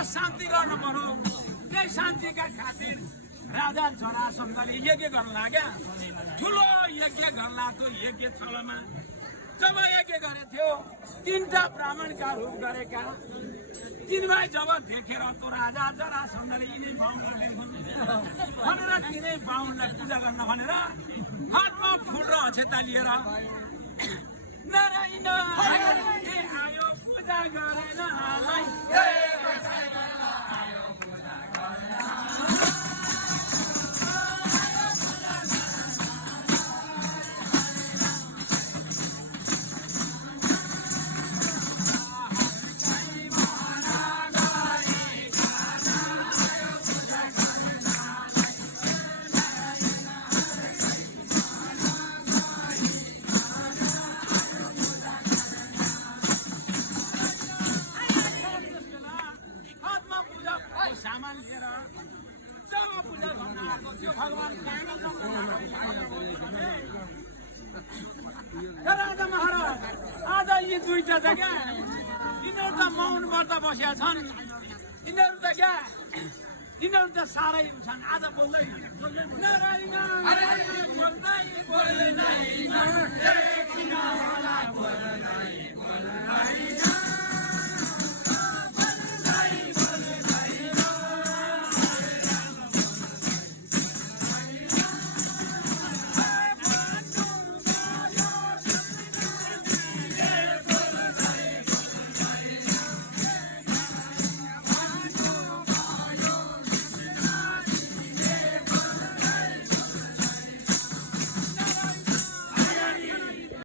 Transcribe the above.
शान्ति गर्नु पर्यो त्यही शान्तिका खातिर राजा जरासन्धले यज्ञ गर्न लाग्या ठुलो यज्ञ गर्न लाग्यो यज्ञ स्थलमा जब यज्ञ गरेको थियो तीनटा ब्राह्मणका रूप गरेका तिनलाई जब देखेर त्यो राजा जरासन्धले यिनै बाहुनले भनेर तिनै बाहुनलाई पूजा गर्न भनेर हातमा फुल र अक्षता लिएर नारायण आयो पूजा गरेन राजा महाराज आज यी दुईटा त क्या यिनीहरू त मौन व्रत बसेका छन् यिनीहरू त क्या यिनीहरू त साह्रै छन् आज बोल्दैन